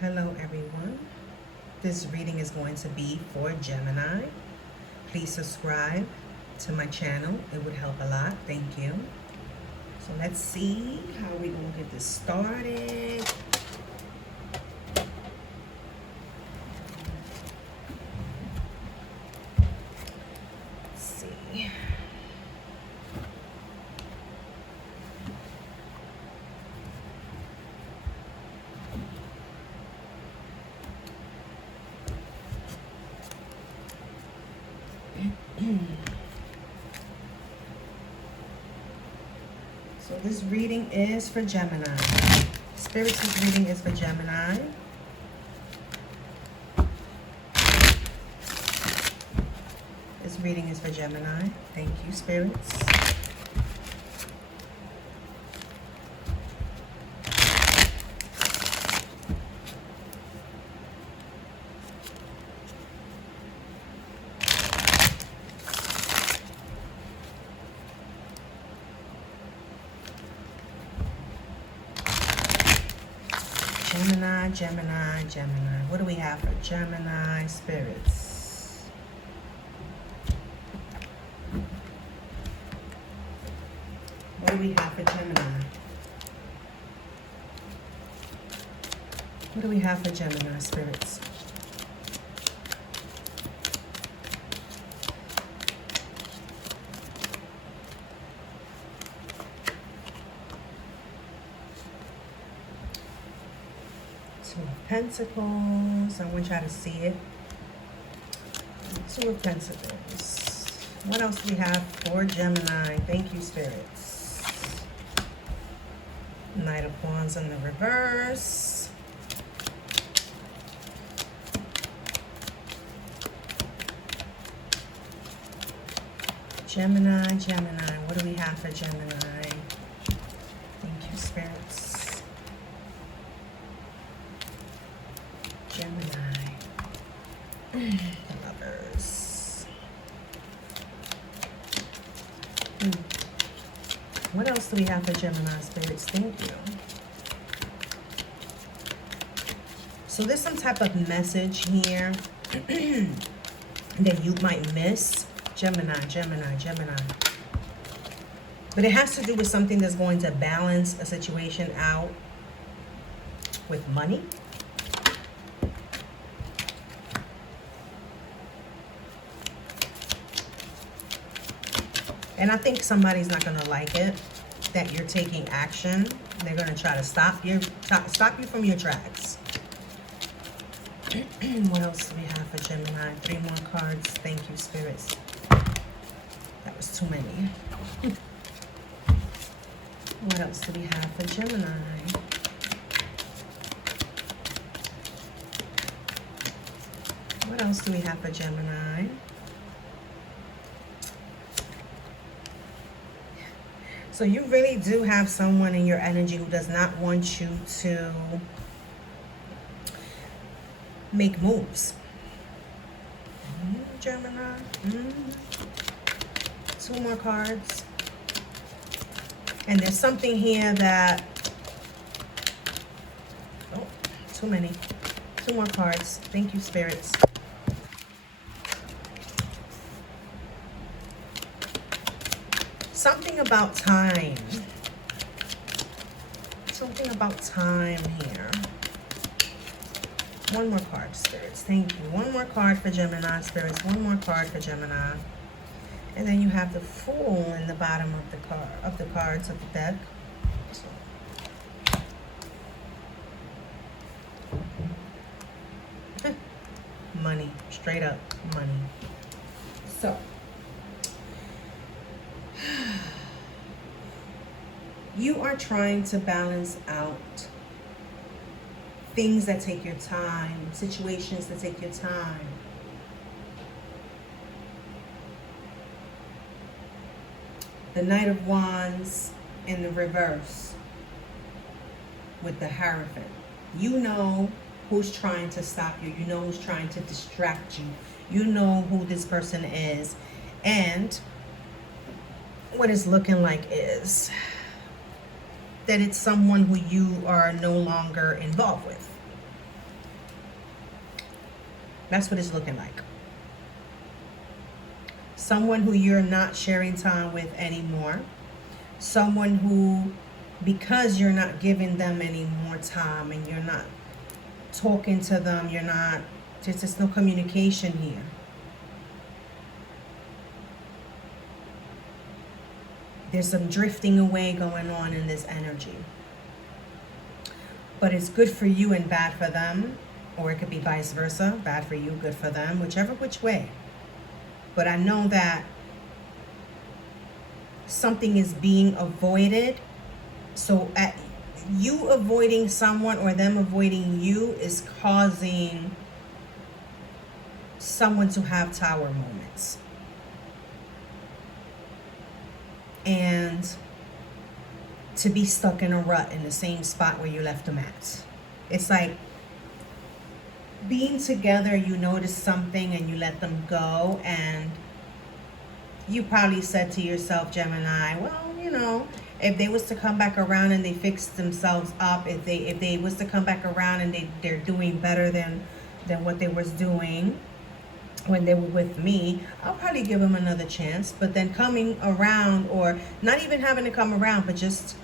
Hello everyone. This reading is going to be for Gemini. Please subscribe to my channel. It would help a lot. Thank you. So let's see how we're going to get this started. Let's see. So this reading is for Gemini. Spirit's reading is for Gemini. This reading is for Gemini. Thank you, spirits. Gemini. What do we have for Gemini spirits? What do we have for Gemini? What do we have for Gemini spirits? Two of Pentacles. I want y'all to see it. Two of Pentacles. What else do we have for Gemini? Thank you, spirits. Knight of Wands in the reverse. Gemini. What do we have for Gemini? Thank you, spirits. Gemini. The Lovers. What else do we have for Gemini spirits? Thank you. So there's some type of message here that you might miss. Gemini. But it has to do with something that's going to balance a situation out with money. And I think somebody's not going to like it that you're taking action. They're going to try to stop you from your tracks. What else do we have for Gemini? 3 more cards. Thank you, spirits. That was too many. What else do we have for Gemini? What else do we have for Gemini? So you really do have someone in your energy who does not want you to make moves. Gemini. 2 more cards. And there's something here that... Oh, too many. 2 more cards. Thank you, spirits. Something about time. Something about time here. 1 more card, spirits. Thank you. 1 more card for Gemini, spirits. 1 more card for Gemini. And then you have the Fool in the bottom of the cards of the deck. Money. Straight up money. So you are trying to balance out things that take your time, situations that take your time. The Knight of Wands in the reverse with the Hierophant. You know who's trying to stop you. You know who's trying to distract you. You know who this person is. And what it's looking like is that it's someone who you are no longer involved with. That's what it's looking like. Someone who you're not sharing time with anymore. Someone who, because you're not giving them any more time and you're not talking to them, you're not, there's just no communication here. There's some drifting away going on in this energy. But it's good for you and bad for them. Or it could be vice versa. Bad for you, good for them. Whichever which way. But I know that something is being avoided. So you avoiding someone or them avoiding you is causing someone to have tower moments. And to be stuck in a rut in the same spot where you left them at. It's like being together, you notice something and you let them go, and you probably said to yourself, Gemini, well, you know, if they was to come back around and they fixed themselves up, if they was to come back around and they're doing better than what they was doing when they were with me, I'll probably give them another chance. But then coming around, or not even having to come around, but just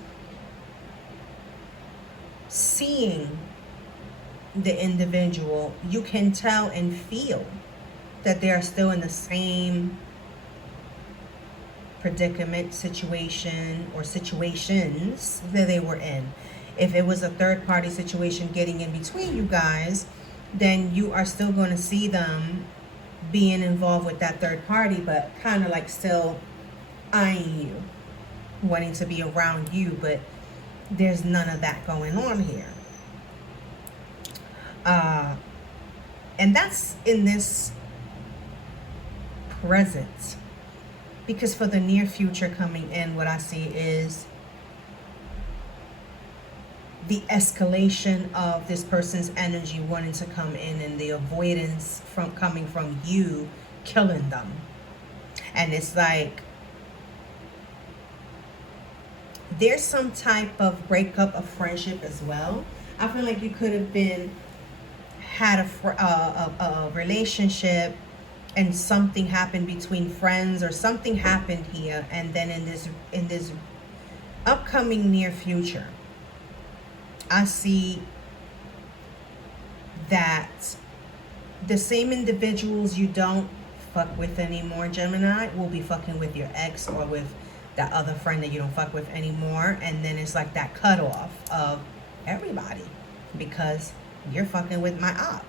seeing the individual, you can tell and feel that they are still in the same predicament, situation, or situations that they were in. If it was a third party situation getting in between you guys, then you are still going to see them being involved with that third party, but kind of like still eyeing you, wanting to be around you, but there's none of that going on here. And that's in this present. Because for the near future coming in, what I see is the escalation of this person's energy wanting to come in, and the avoidance from coming from you killing them. And it's like there's some type of breakup of friendship as well. I feel like you could have had a relationship and something happened between friends, or something happened here, and then in this upcoming near future, I see that the same individuals you don't fuck with anymore, Gemini, will be fucking with your ex or with that other friend that you don't fuck with anymore. And then it's like that cutoff of everybody, because you're fucking with my op,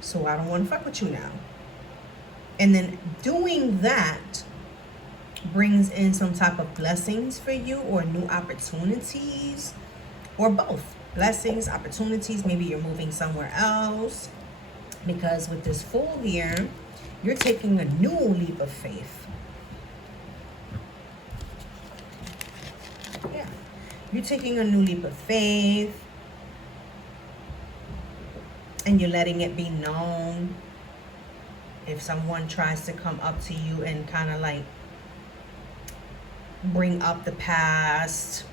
so I don't want to fuck with you now. And then doing that brings in some type of blessings for you, or new opportunities, or both. Blessings, opportunities, maybe you're moving somewhere else. Because with this Fool here, you're taking a new leap of faith. Yeah, you're taking a new leap of faith, and you're letting it be known. If someone tries to come up to you and kind of like bring up the past,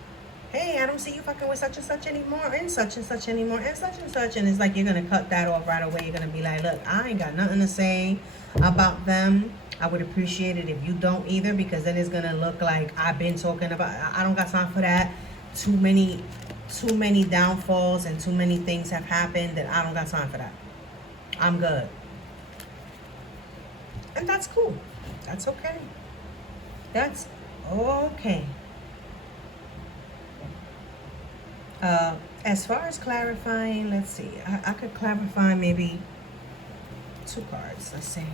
hey, I don't see you fucking with such and such anymore, and such and such anymore, and such and such, and it's like you're gonna cut that off right away. You're gonna be like, look, I ain't got nothing to say about them. I would appreciate it if you don't either, because then it's gonna look like I've been talking about. I don't got time for that. Too many downfalls and too many things have happened that I don't got time for that. I'm good. And that's cool. That's okay. That's okay. As far as clarifying, let's see. I could clarify maybe 2 cards. Let's see.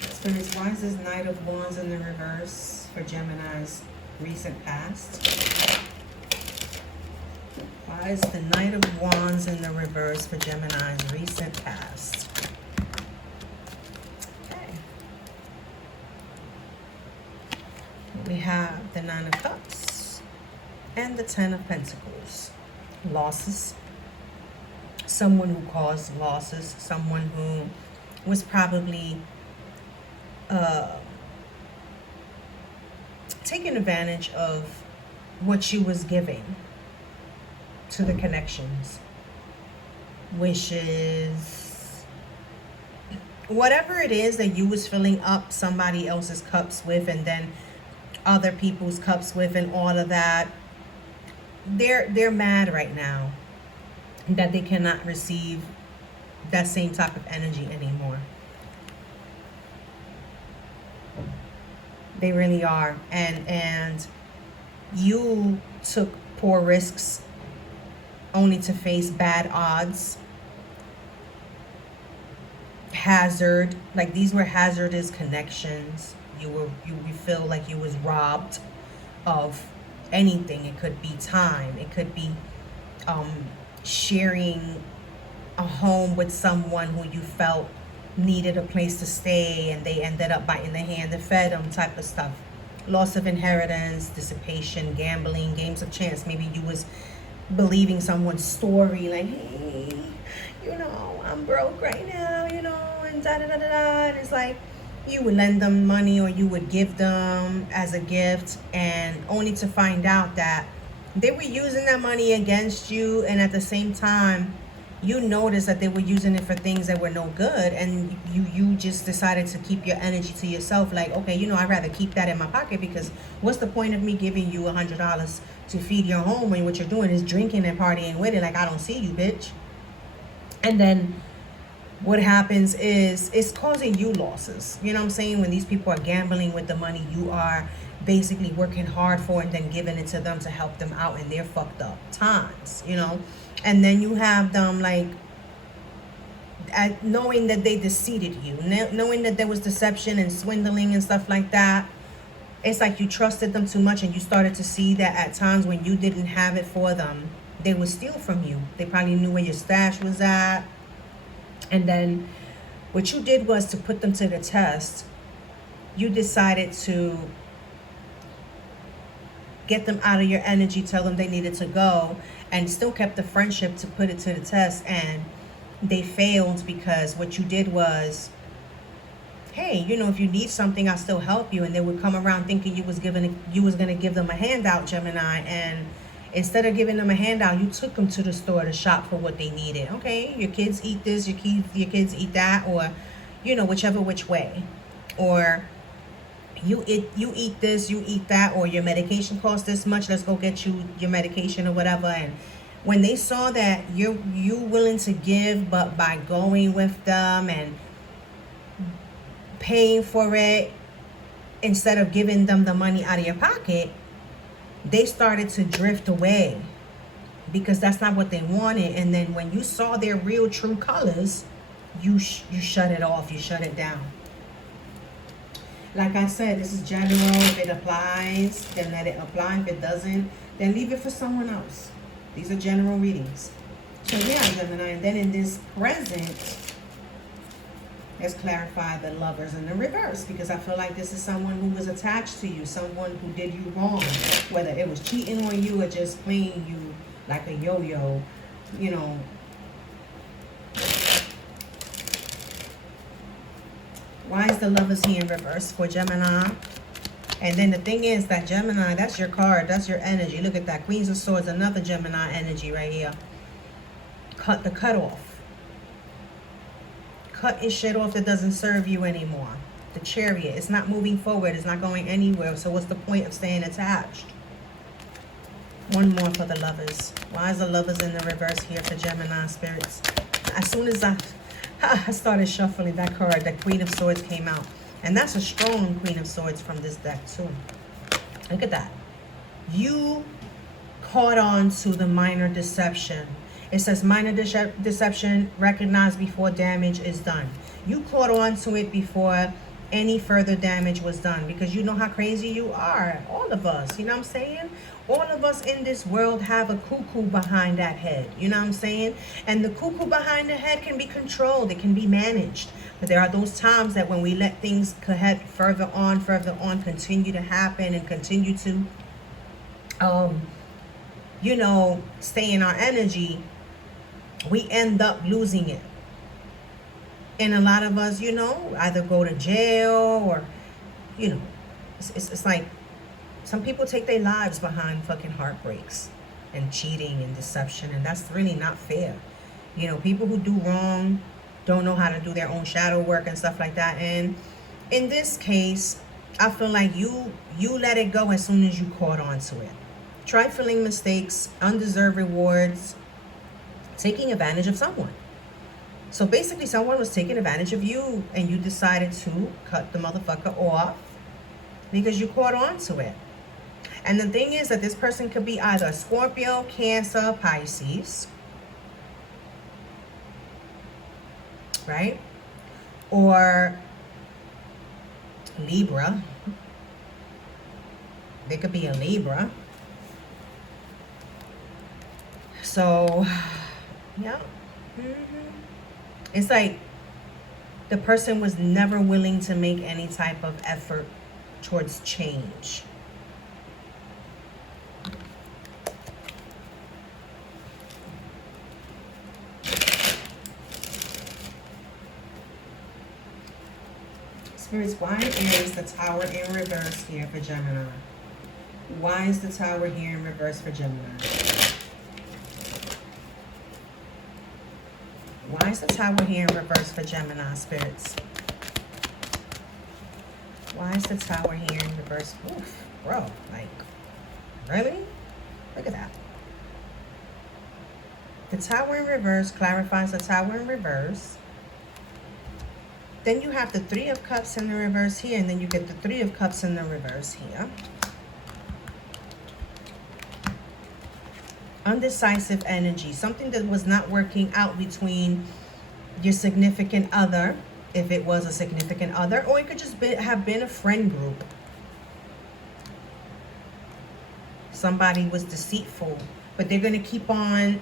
Spirits, why is this Knight of Wands in the reverse for Gemini's recent past? Why is the Knight of Wands in the reverse for Gemini's recent past? Okay. We have the 9 of Cups and the 10 of Pentacles. Losses. Someone who caused losses. Someone who was probably taking advantage of what you was giving to the connections, wishes, whatever it is that you was filling up somebody else's cups with, and then other people's cups with, and all of that. They're mad right now that they cannot receive that same type of energy anymore. They really are. And you took poor risks only to face bad odds, hazard, like these were hazardous connections. You feel like you was robbed of anything. It could be time, it could be sharing a home with someone who you felt needed a place to stay, and they ended up biting the hand that fed them, type of stuff. Loss of inheritance, dissipation, gambling, games of chance. Maybe you was believing someone's story, like, hey, I'm broke right now, and da da da da da. And it's like you would lend them money, or you would give them as a gift, and only to find out that they were using that money against you. And at the same time, you noticed that they were using it for things that were no good, and you just decided to keep your energy to yourself. Like, okay, I'd rather keep that in my pocket, because what's the point of me giving you $100 to feed your home when what you're doing is drinking and partying with it? Like, I don't see you, bitch. And then what happens is it's causing you losses. You know what I'm saying? When these people are gambling with the money you are basically working hard for, and then giving it to them to help them out in their fucked up times, And then you have them like knowing that they deceived you, knowing that there was deception and swindling and stuff like that. It's like you trusted them too much, and you started to see that at times when you didn't have it for them, they would steal from you. They probably knew where your stash was at. And then what you did was to put them to the test. You decided to get them out of your energy, tell them they needed to go, and still kept the friendship to put it to the test. And they failed, because what you did was, hey, if you need something, I'll still help you. And they would come around thinking you was going to give them a handout, Gemini. And instead of giving them a handout, you took them to the store to shop for what they needed. Okay, your kids eat this, your kids eat that, or whichever which way. Or you eat this, you eat that, or your medication costs this much, let's go get you your medication or whatever. And when they saw that you willing to give, but by going with them and paying for it instead of giving them the money out of your pocket, they started to drift away, because that's not what they wanted. And then when you saw their real true colors, you shut it off, you shut it down. Like I said, this is general. If it applies, then let it apply. If it doesn't, then leave it for someone else. These are general readings. So yeah, Gemini. And then in this present, let's clarify the Lovers in the reverse, because I feel like this is someone who was attached to you, someone who did you wrong, whether it was cheating on you or just playing you like a yo-yo, Why is the Lovers here in reverse for Gemini? And then the thing is that Gemini, that's your card, that's your energy. Look at that, Queens of Swords, another Gemini energy right here. Cut the cutoff. Cut your shit off that doesn't serve you anymore. The Chariot, it's not moving forward, it's not going anywhere. So what's the point of staying attached? One more for the Lovers. Why is the Lovers in the reverse here for Gemini spirits? As soon as I started shuffling that card, the Queen of Swords came out. And that's a strong Queen of Swords from this deck too. Look at that. You caught on to the minor deception. It says minor deception recognized before damage is done. You caught on to it before any further damage was done, because you know how crazy you are. All of us, you know what I'm saying? All of us in this world have a cuckoo behind that head, you know what I'm saying? And the cuckoo behind the head can be controlled, it can be managed. But there are those times that when we let things head further on, continue to happen and continue to, stay in our energy, we end up losing it. And a lot of us, either go to jail or, it's like Some people take their lives behind fucking heartbreaks and cheating and deception, and that's really not fair. You know, people who do wrong don't know how to do their own shadow work and stuff like that. And in this case, I feel like you let it go as soon as you caught on to it. Trifling mistakes, undeserved rewards, taking advantage of someone. So basically, someone was taking advantage of you, and you decided to cut the motherfucker off because you caught on to it. And the thing is that this person could be either Scorpio, Cancer, Pisces, right? Or Libra. They could be a Libra. So, yeah. It's like the person was never willing to make any type of effort towards change. Spirits, why is the Tower in reverse here for Gemini? Why is the Tower here in reverse for Gemini? Why is the Tower here in reverse for Gemini, spirits? Why is the Tower here in reverse? Oof, bro, like, really? Look at that. The Tower in reverse clarifies the Tower in reverse. Then you have the Three of Cups in the reverse here, and then you get the Three of Cups in the reverse here. Undecisive energy, something that was not working out between your significant other, if it was a significant other, or it could just have been a friend group. Somebody was deceitful, but they're going to keep on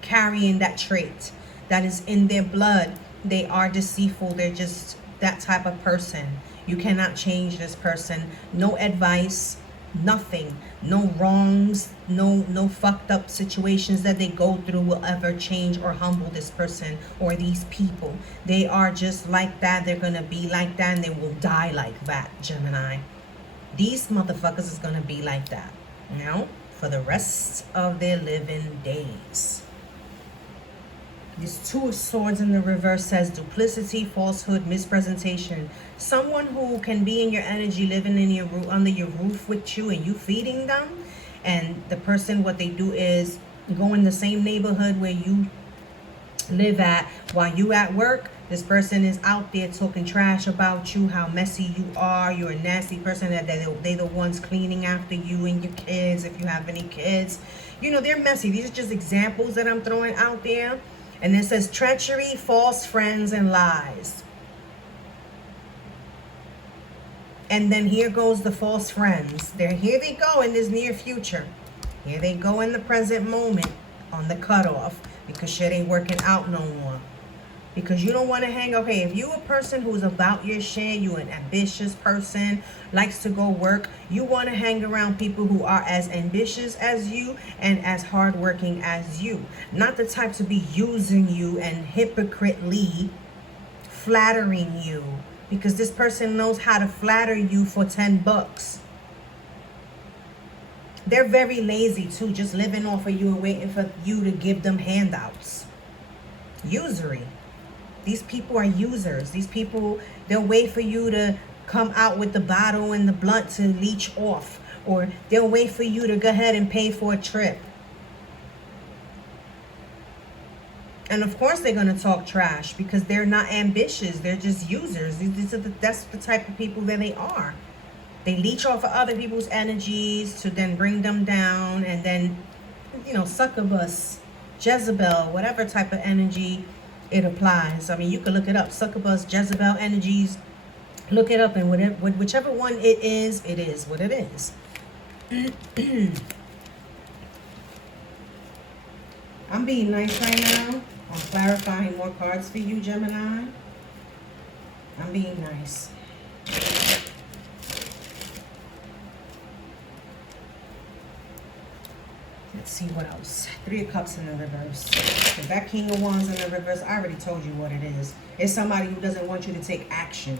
carrying that trait that is in their blood. They are deceitful. They're just that type of person. You cannot change this person. No advice, nothing, no wrongs, no fucked up situations that they go through will ever change or humble this person or these people. They are just like that. They're gonna be like that, and they will die like that, Gemini. These motherfuckers is gonna be like that, you know, for the rest of their living days. This Two of Swords in the reverse says duplicity, falsehood, mispresentation. Someone who can be in your energy, living in your under your roof with you, and you feeding them. And the person, what they do is go in the same neighborhood where you live at while you at work. This person is out there talking trash about you, how messy you are. You're a nasty person. That they the ones cleaning after you and your kids, if you have any kids. You know, they're messy. These are just examples that I'm throwing out there. And it says treachery, false friends, and lies. And then here goes the false friends. Here they go in this near future. Here they go in the present moment on the cutoff, because shit ain't working out no more. Because you don't want to hang, okay, if you a person who's about your shit, you an ambitious person, likes to go work, you want to hang around people who are as ambitious as you and as hardworking as you. Not the type to be using you and hypocritically flattering you, because this person knows how to flatter you for 10 bucks. They're very lazy too, just living off of you and waiting for you to give them handouts. Usury. These people are users. These people, they'll wait for you to come out with the bottle and the blunt to leech off. Or they'll wait for you to go ahead and pay for a trip. And of course they're going to talk trash, because they're not ambitious. They're just users. That's the type of people that they are. They leech off of other people's energies to then bring them down. And then, you know, succubus, Jezebel, whatever type of energy it applies. I mean, you can look it up. Succubus, Jezebel energies. Look it up, and whichever one it is what it is. I'm being nice right now. I'm clarifying more cards for you, Gemini. I'm being nice. Let's see what else. Three of Cups in the reverse. That King of Wands in the reverse, I already told you what it is. It's somebody who doesn't want you to take action.